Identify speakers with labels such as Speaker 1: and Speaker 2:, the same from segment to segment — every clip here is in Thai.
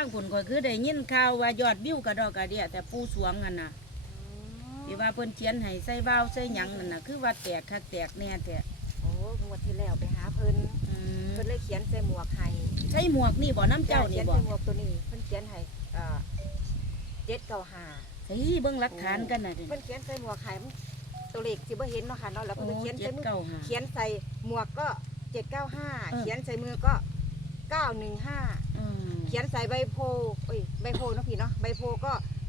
Speaker 1: างผลก็คือได้ยินข่าวว่ายอดวิวกระดอกกระเดียแต่ปูสวงกันน่ะที่ว่าเพิ่นเขียนให้ใส่บ้าวใส่หยังนั่นน่ะคือว่าแตกคักแตกแน่แท้
Speaker 2: โอ้งวดที่แล้วไปหาเพิ่นเพิ่นเลยเขียนใส่หมวกให้
Speaker 1: ใส่หมวกนี่บ่น้ำเจ้านี่
Speaker 2: เขียน
Speaker 1: บ่
Speaker 2: ใส่หมวกตัวนี้เพิ่นเขียนให้795
Speaker 1: ใส่เบิ่งหลักฐานกันน่ะเด้
Speaker 2: เพิ่นเขียนใส่หมวกให้ตัวเลขสิบ่เห็นเนาะค่ะเนาะแล้วเพิ่นก็เขียนใส่มือ
Speaker 1: 795
Speaker 2: เขียนใส่หมวกก็795เขียนใส่มือก็915เขียนใส่ใบโพใบโพเนาะพี่เนาะใบโพก็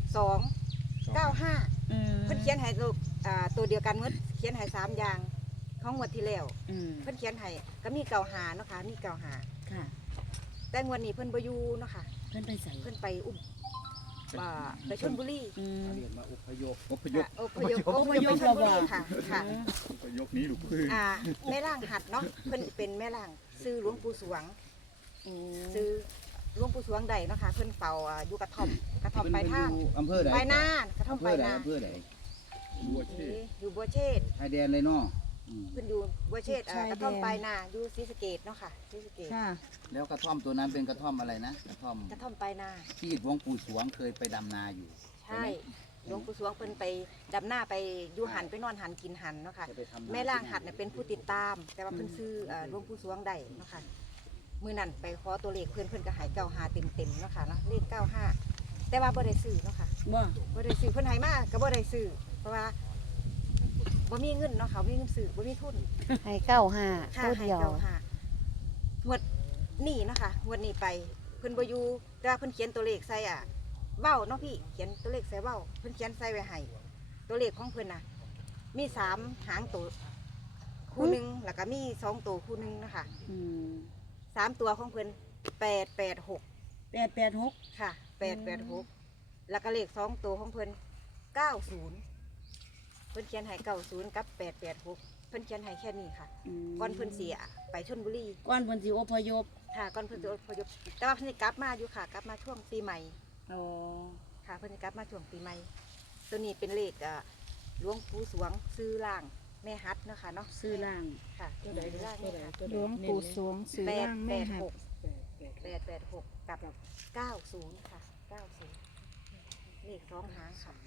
Speaker 2: 295เพิ่นเขียนให้ตัวเดียวกันหมดเขียนให้3อย่างของงวดที่แล้วเพิ่นเขียนให้ก็มี95เนาะค่ะมี95
Speaker 1: ค่ะ
Speaker 2: แต่งวดนี้เพิ่นบ่อยู่เนาะค่ะ
Speaker 1: เพิ่นไปใส่
Speaker 2: เพิ่นไปไปชลบุรี
Speaker 3: เรียนมาอพยพ
Speaker 2: อพยพชลบุรีค่ะค่ะ
Speaker 3: อพยพนี้ลูกพื้น
Speaker 2: แม่ล่างหัดเนาะเพิ่นเป็นแม่ล่างซื้อหลวงปู่สวงซื้อหลวงปู่สวงใดเนาะค่ะเพิ่นเฝ้าอยู่กระท่อมไปทาง
Speaker 4: อำเภอใด
Speaker 2: ไปนากระท่อมไปนา
Speaker 4: อำเภอใด
Speaker 3: บัวเชษ
Speaker 2: อยู่บัวเชษ
Speaker 4: ชายแดนเลยเนาะ
Speaker 2: เพิ่นอยู่บัวเชษกระท่อมไปนาอยู่ศรีสะเกษเนาะค่ะศรีสะเกษ
Speaker 4: แล้วกระท่อมตัวนั้นเป็นกระท่อมอะไรนะกระท่อม
Speaker 2: กระท่อมไปนา
Speaker 4: ที่หลวงปู่สวงเคยไปดำนาอยู่
Speaker 2: ใช่หลวงปู่สวงเพิ่นไปดำหน้าไปอยู่หันไปนอนหันกินหันเนาะค่ะ
Speaker 4: จะไปทำนา
Speaker 2: แม่ล่างหัดเนี่ยเป็นผู้ติดตาม แต่ว่าเพิ่นซื้อหลวงปู่สวงได้เนาะค่ะมือนั่นไปขอตัวเลขเพิ่นก็ใหาย95เต็มเนาะค่ะเนาะเลข95แต่ว่าบ่ได้ซื้อเนาะค่ะ
Speaker 1: บ่
Speaker 2: บ่ได้ซื้อเพิ่นให้มาก็บ่ได้ซื้อเพราะว่าบ่มีเงินเนาะค่ะบ่มีเงินซื้อบ่มีทุน
Speaker 5: ให้95
Speaker 2: ค่า
Speaker 5: ตัว
Speaker 2: ให้
Speaker 5: เดียว
Speaker 2: 95งวดนี้เนาะค่ะงวดนี้ไปเพิ่นบ่อยู่แต่ว่าเพิ่นเขียนตัวเลขใส่เว้าเนาะพี่เขียนตัวเลขใส่เว้าเพิ่นเขียนใส่ไว้ให้ตัวเลขของเพิ่นน่ะมี3หางตัวคู่หนึงแล้วก็มี2ตัวคู่หนึงนะคะ3ตัวของเพิ่น886
Speaker 1: 886
Speaker 2: ค่ะ886แล้วก็เลข2ตัวของเพิ่น90เพิ่นเขียนให้90กับ886เพิ่นเขียนให้แค่นี้ค่ะก่อนเพิ่นเสียไปชลบุรี
Speaker 1: ก่อนเพิ่นสิอพยพ
Speaker 2: ค่ะก่อนเพิ่นจะอพยพแต่ว่าเพิ่นสิกลับมาอยู่ค่ะกลับมาช่วงปีใหม่
Speaker 1: อ๋อ
Speaker 2: ค่ะเพิ่นสิกลับมาช่วงปีใหม่ตัวนี้เป็นเลขหลวงปู่สวงซื้อล่างแม่ฮัดเนาะค่ะเนาะ
Speaker 1: ซื้อล่าง
Speaker 2: ค่ะตัวใดล่างนี่ค่ะ
Speaker 5: หลวงปู่สวงสื่อร่างแม่หัด
Speaker 2: 886กับ90ค่ะ90เลข2หางค่ะ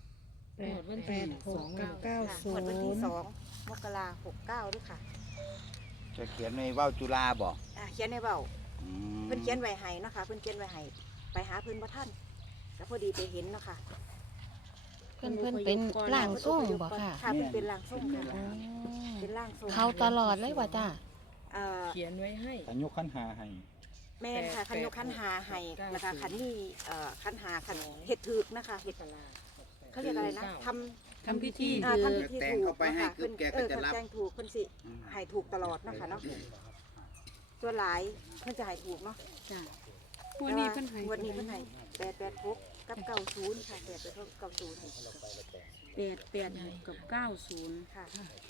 Speaker 5: 886กับ
Speaker 2: งวดวันที่
Speaker 5: 90
Speaker 2: 2 มกราคม69ด้วยค่ะ
Speaker 4: จะเขียนในว่าวจุฬาบอก
Speaker 2: เขียนในเบ้าเพิ่นเขียนไว้ให้เนาะค่ะเพิ่นเขียนไว้ให้ไปหาเพิ่นบ่ทันแล้วพอดีไปเห็นเนาะค่ะ
Speaker 5: เพิ่นเป็นร่างทรงบ่ค่ะ
Speaker 2: ค่ะเพิ่นเป็นร่างทรงค่ะ
Speaker 5: อ๋อ
Speaker 2: เป็นร่างทรง
Speaker 5: เขาตลอดเลยว่าจ้า
Speaker 1: เขียนไว้ให้
Speaker 3: ขันยกขันหาให้
Speaker 2: แม่นค่ะคันยกคันหาให้แล้วก็คันนี้คันหาคันเฮ็ดถูกนะคะเฮ็ดเขาเรียกอะไรนะทำพิธี ทำพิธีถูกนะคะเพิ่นแจ้งถูกเพิ่นสิให้ถูกตลอดเนาะค่ะเนาะส่วนหลายเพิ่นจะให้ถูกเนาะ
Speaker 1: จ้ะ
Speaker 2: วันนี้เพิ่นให้886กับ90ค่ะ886กับ90
Speaker 1: 886กับ90
Speaker 2: ค่ะ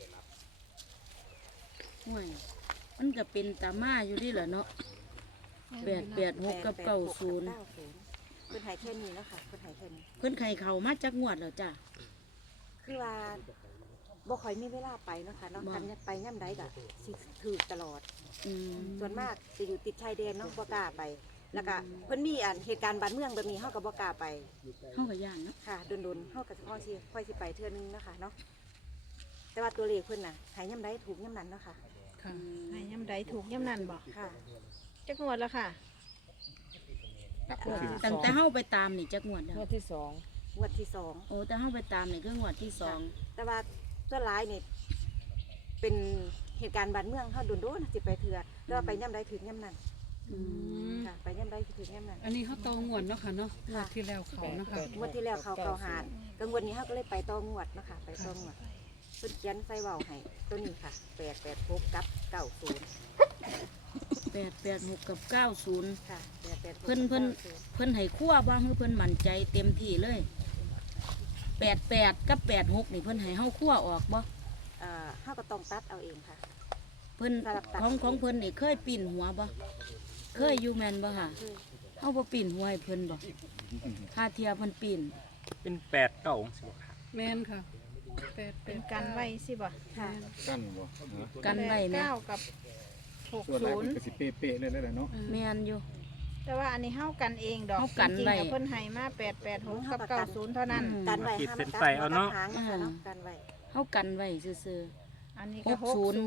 Speaker 1: ห่วยมันก็เป็นตามาอยู่ดิล่ะเนาะ886กับ90
Speaker 2: เพิ่นให้แค่นี้เนาะค่ะเพิ่นให้แค่นี้
Speaker 1: เพิ่นไข่เขามาจากงวดแล้วจ้ะ
Speaker 2: คือว่าบ่ค่อยมีเวลาไปเนาะค่ะเนาะ
Speaker 1: บ่
Speaker 2: คันไปย่ำใดก็สิถูกตลอด
Speaker 1: อืม
Speaker 2: ส่วนมากจะอยู่ติดชายแดนเนาะบ่กล้าไป แล้วก็เพิ่นมีเหตุการณ์บ้านเมืองแบบนี้เฮาก็บ่กล้าไป
Speaker 1: เฮาก็ย่านเนาะ
Speaker 2: ค่ะโดนๆเฮาก็สิค่อยสิไปเทื่อนึงเนาะค่ะเนาะแต่ว่าตัวเลขเพิ่นน่ะให้ย่ำใดถูกย่ำนั้นเนาะค่ะ
Speaker 5: ค่ะให้ย่ำใดถูกย่ำนั่นบ่
Speaker 2: ค่ะ
Speaker 5: จักงวดแล้วค่ะ
Speaker 3: นับก็ถือ
Speaker 1: ตั้งแต่เฮาไปตามนี่จักงวดแล้ว
Speaker 2: งวดที่สอง
Speaker 1: โอ้แต่เฮาไปตามนี่คืองวดที่สอง
Speaker 2: แต่ว่าส่วนหลายนี่เป็นเหตุการณ์บ้านเมืองเฮาโดนๆสิไปเทื่อแต่ว่าไปย่ำใดถึงย่ำนั้น
Speaker 1: อืม
Speaker 2: ค่ะไปย่ำใดถึงย่ำนั้น
Speaker 6: อันนี้เขาตองวดเนาะค่ะเนาะงวดที่แล้วเขาเนาะค่ะ
Speaker 2: งวดที่แล้วเขาเกาหารกังวดนี้เขาก็เลยไปต่องวดเนาะคะไปต่องวดเพิ่นเขียนใส่เบาให้ตัวนี้ค่ะ886กับ
Speaker 1: 886กับ90
Speaker 2: ค่ะ886
Speaker 1: เพิ่นให้คั่วบ่คือเพิ่นมั่นใจเต็มที่เลย88กับ86นี่เพิ่นให้เฮาคั่วออกบ่
Speaker 2: เฮาก็ต้องตัดเอาเองค่ะ
Speaker 1: เพิ่น
Speaker 2: สลับตัด
Speaker 1: ของเพิ่นนี่เคยปีนหัวบ่เคยอยู่แม่นบ่ค่ะ
Speaker 2: คือ
Speaker 1: เฮาบ่ปีนหัวให้เพิ่นบ่ถ้าเทียเพิ่นปีน
Speaker 7: เป็น8 9สิบค่ะ
Speaker 6: แม่นค่ะแปด
Speaker 5: เป็นกันไว้สิบ่
Speaker 2: ค่ะ
Speaker 3: กั้นบ่
Speaker 1: กันไว้แม่
Speaker 5: 9กับ
Speaker 3: ส่วนหลายเป็นกระสิเป๊ะๆเลยแหละเนาะ
Speaker 1: แม่นอยู่
Speaker 8: แต่ว่าอันนี้เฮากันเองดอก
Speaker 1: เฮากัน
Speaker 8: จริง
Speaker 1: ไว้
Speaker 8: ๆกับเพิ่นให้มา886กับ90เท่านั้น
Speaker 2: กันไว้
Speaker 7: ขีด
Speaker 2: ห้าม
Speaker 7: เส้น
Speaker 2: กั
Speaker 7: ใต้เอาเนาะ
Speaker 2: หางนะคะเนาะกันไว้
Speaker 1: เฮากันไว้ซื่อ
Speaker 8: อันนี้ก็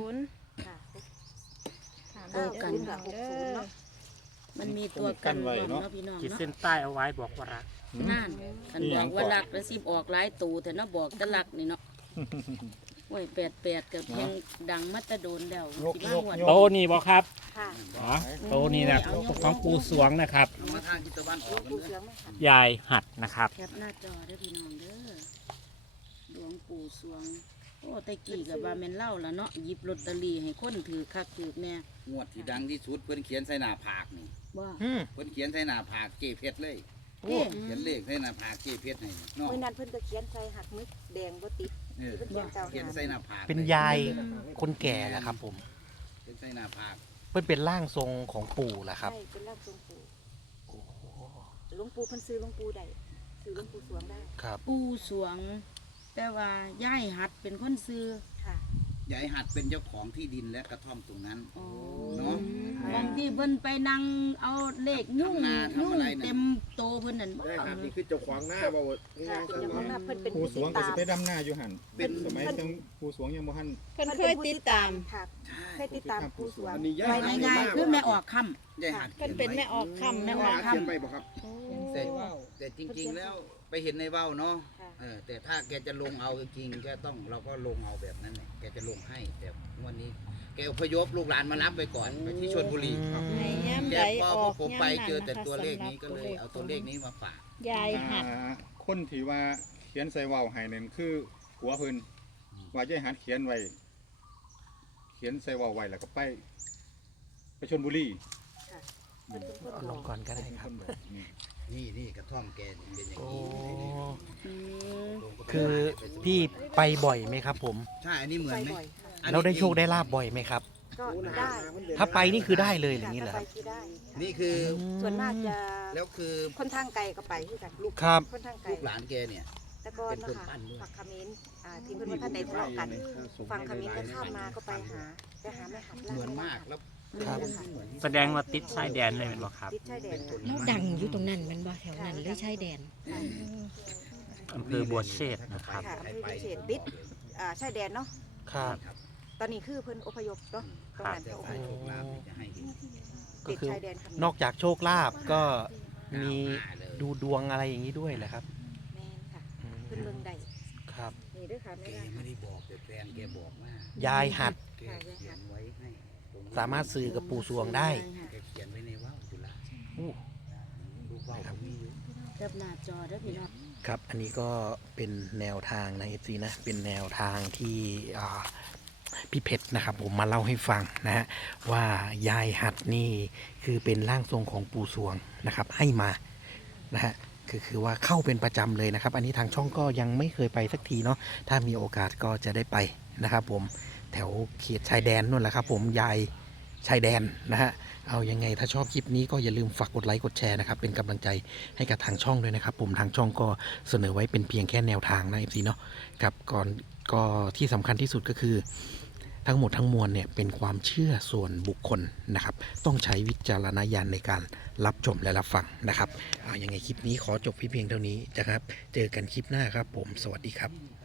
Speaker 1: 60
Speaker 2: ค่ะ
Speaker 8: ถาม
Speaker 1: เออกัน
Speaker 8: เด้อ
Speaker 2: 60เนาะ
Speaker 1: ๆมันมีตัวกันพร้อมเนาะพี่น้อง
Speaker 7: ขีด
Speaker 1: เนาะ
Speaker 7: เส้นใต้เอาไว้บอกว่ารัก
Speaker 1: นั่นกันบอกว่ารักแล้วสิบออกหลายตูแต่เนาะบอกแต่รักนี่เนาะโอ้ย88กับเพลงดังมาแตะโดนแล้วสิมาหวน
Speaker 7: โตนี่บอกครับ
Speaker 2: ค่ะ
Speaker 7: อ๋อโตนี่นะของปูสวงนะครับ
Speaker 4: เอามาทางทิศตะวันออกกัน
Speaker 2: ปู
Speaker 4: เลย
Speaker 2: เสืองไหมคะ
Speaker 7: ยายหัดนะครับ
Speaker 1: แคปหน้าจอเด้อพี่น้องเด้อหลวงปู่สวงโอ้แต่กี้กับว่าแม่นเล่าละเนาะหยิบลอตเตอรี่ให้คนถือคักถือแน่
Speaker 4: งวดที่ดังที่สุดเพิ่นเขียนใส่หน้าผากนี่
Speaker 1: ว่า
Speaker 4: เพิ่นเขียนใส่หน้าผากเจเพชรเลย
Speaker 1: เด้
Speaker 4: เขียนเลขใส่หน้าผากเจเพชรให้เนาะ
Speaker 2: เมื่อนั้นเพิ่นก็เขียนใส่หักมึกแดงบ่ติด
Speaker 4: เออ
Speaker 2: เพิ่นเขียนเจ้า
Speaker 4: เขียน
Speaker 2: หา
Speaker 4: ใส่หน้าผาก
Speaker 9: เป็นยายคนแก่แหละครับผม
Speaker 4: เขียนใส่หน้าผาก
Speaker 9: เพื่อนเป็นร่างทรงของปู่แหละครับ
Speaker 2: ใช่เป็นร่างทรงปู่หลวงปู่เพิ่นซื้อหลวงปู่ได้ซื้อหลวงปู่สวงได้
Speaker 9: ครับ
Speaker 1: ปู่สวง แต่ว่าย่ายหัดเป็นคนซื้อ
Speaker 2: ค่ะ
Speaker 4: ยายหัดเป็นเจ้าของที่ดินและกระท่อมตรงนั้น
Speaker 1: อ๋อ
Speaker 4: เนาะ
Speaker 1: บางที่เพิ่นไปนั่งเอาเลขยุ่ง
Speaker 4: ทำนาทำ
Speaker 1: ยุ่ง
Speaker 4: อะไรน่ะ
Speaker 1: เต็มโตเพิ่นนั่นบ่
Speaker 3: ได้ครับนี่คือเจ้าของหน้าบ่าว
Speaker 2: ค่ะ
Speaker 3: ง่ายๆ
Speaker 2: เป็นเจ้าของหน้าเพิ่นเป็น
Speaker 3: ผู้
Speaker 2: ผู้
Speaker 3: สว
Speaker 2: ติ
Speaker 3: ง
Speaker 2: ด
Speaker 3: ก็
Speaker 2: ตา
Speaker 3: สิ
Speaker 2: ม
Speaker 3: ไปดำหน้าอยู่หั่น
Speaker 4: เป็น
Speaker 3: สมัยจังผู้สวงยังบ่ทัน
Speaker 8: เพิ่นเคยติดตาม
Speaker 2: ค่ะ
Speaker 4: ใช่
Speaker 2: เคยติดตามผู้สวง
Speaker 3: อันนี้ยาย
Speaker 1: ไว้ง่ายๆคือแม่ออกค่ำ
Speaker 4: ยายหัด
Speaker 8: เพิ่นเป็นแม่ออกคำ
Speaker 1: แม่
Speaker 8: แม่
Speaker 1: อ
Speaker 8: อ
Speaker 1: อ
Speaker 8: อก ก
Speaker 1: ค่ำ
Speaker 3: เขียนไว้บ่ครับ
Speaker 4: แต่แต่จริง ๆ แล้วไปเห็นในเว้าเนาะ
Speaker 2: ค่ะ
Speaker 4: แต่ถ้าแกจะลงเอาจริงๆแกต้องเราก็ลงเอาแบบนั้นแหละแกจะลงให้แต่วันนี้แกอพยพลูกหลานมารับไปก่อนไปที่ชลบุรี
Speaker 8: ให้ย้ำ
Speaker 4: แก
Speaker 8: ใด
Speaker 4: พอ
Speaker 8: ออก
Speaker 4: ผม
Speaker 8: ย้ำ
Speaker 4: ไป
Speaker 8: นั้น
Speaker 4: เจอแต่
Speaker 8: นะคะ
Speaker 4: ตัวเลข
Speaker 8: สำหรับ
Speaker 4: นี้ก็เลยเอาตัวเลขนี้มาฝาก
Speaker 8: ยายหัด
Speaker 3: คนที่ว่าเขียนใส่เว้าให้นั่นคือหัวเพิ่นว่ายายหัดเขียนไว้ เขียนใส่เว้าไว้แล้วก็ไปชลบุรี
Speaker 2: เพิ่นเป็นคน
Speaker 9: เอา
Speaker 2: บ
Speaker 9: ล
Speaker 2: อง ก
Speaker 9: ก่อนก็ได้ครับ
Speaker 4: นี่กระท่อมแกเป็นอย่าง
Speaker 9: โอ้
Speaker 4: นี้
Speaker 1: อืม
Speaker 9: คือพี่ไปบ่อยไหมครับผม
Speaker 4: ใช่อันนี้เหมือน
Speaker 2: ไป
Speaker 4: ไหม
Speaker 2: บ่อยค่ะ
Speaker 4: อันนี้
Speaker 9: แล้วได้โชคได้ลาบบ่อยไหมครับ
Speaker 2: ก็ได้
Speaker 9: ถ้าไปนี่คือได้เลยอย่างนี้เหรอ
Speaker 2: ไป
Speaker 9: ครับ
Speaker 2: ที่ได้
Speaker 4: นี่คือ
Speaker 2: ส่วนมากจะ
Speaker 4: แล้วคือ
Speaker 2: คนทางไกลก็ไปคือกัน
Speaker 9: ครับ
Speaker 2: คนทางไกล
Speaker 4: ลูกหลานแกเนี่ย
Speaker 2: แต่ก่อน
Speaker 4: เป็น
Speaker 2: เนาะ
Speaker 4: คน
Speaker 2: ค่ะ
Speaker 4: ปั้นด้วย
Speaker 2: ฝั่งเขมรที่เพิ่นว่าท่านได้ทะเลาะกันฝั่งเขมรก็ข้ามมาก็ไปหาแม่หัดล่
Speaker 4: เหมือนมากแล้ว
Speaker 9: ครับ
Speaker 4: เหมือน
Speaker 7: แสดงว่าติดชายแดนเลยเป็นบอกครับ
Speaker 2: ติดชายแดนค่ะ
Speaker 5: แล้วดังอยู่ตรงนั้นแมันบ่แถวนั้นเลยชายแดน
Speaker 7: อำเภอบัวเชษฐ์นะครับ
Speaker 2: ค่ะอำเภอบัวเชษฐ์ติดชายแดนเนาะ
Speaker 9: ครับ
Speaker 2: ตอนนี้คือเพิ่นอพยพเนาะตรงนั้น
Speaker 4: แต่
Speaker 2: ก็อพ
Speaker 4: สาย
Speaker 2: ย
Speaker 4: โช
Speaker 2: พ
Speaker 4: คลาภเนี่ยจะให้เห็น
Speaker 9: ก็
Speaker 2: ติด
Speaker 9: คือ
Speaker 2: ชายแดนเขมร
Speaker 9: นอกจากโชคลาภก็มีดูดวงอะไรอย่างนี้ด้วยแหละครับ
Speaker 2: แม่นค่ะ
Speaker 9: อืม
Speaker 2: เพิ่นเบิ่งได้
Speaker 9: ครับ
Speaker 2: นี่เด้วยค่ะ
Speaker 4: แก
Speaker 2: แม่
Speaker 4: ยังไม่ได้บอกแต่แฟนแกบอกว่าย
Speaker 9: ายหัด
Speaker 4: แกเขียนไว้ให้ตงนี้
Speaker 9: สามารถสื่อกับปู่สวงได้
Speaker 4: แกเขียนไว้ในว่าวจุฬา
Speaker 9: อู้
Speaker 4: ลูกว่าวผมมีอยู่
Speaker 1: แคปหน้าจอเด้อพี่น้อง
Speaker 9: ครับ อันนี้ก็เป็นแนวทางนะเอซีนะ เป็นแนวทางที่พี่เพชรนะครับ ผมมาเล่าให้ฟังนะฮะว่ายายหัดนี่คือเป็นร่างทรงของปู่สวงนะครับ ให้มานะฮะคือว่าเข้าเป็นประจำเลยนะครับ อันนี้ทางช่องก็ยังไม่เคยไปสักทีเนาะถ้ามีโอกาสก็จะได้ไปนะครับ ผมแถวเขตชายแดนนู่นแหละครับ ผมยายชายแดนนะฮะเอายังไงถ้าชอบคลิปนี้ก็อย่าลืมฝากกดไลค์กดแชร์นะครับ เป็นกำลังใจให้กับทางช่องด้วยนะครับ ผมทางช่องก็เสนอไว้เป็นเพียงแค่แนวทางนะเอฟซีเนาะกับก่อนก็ที่สำคัญที่สุดก็คือ ทั้งหมดทั้งมวลเนี่ยเป็นความเชื่อส่วนบุคคลนะครับ ต้องใช้วิจารณญาณในการรับชมและรับฟังนะครับยังไงคลิปนี้ขอจบเพียงเท่านี้นะครับ เจอกันคลิปหน้าครับผมสวัสดีครับ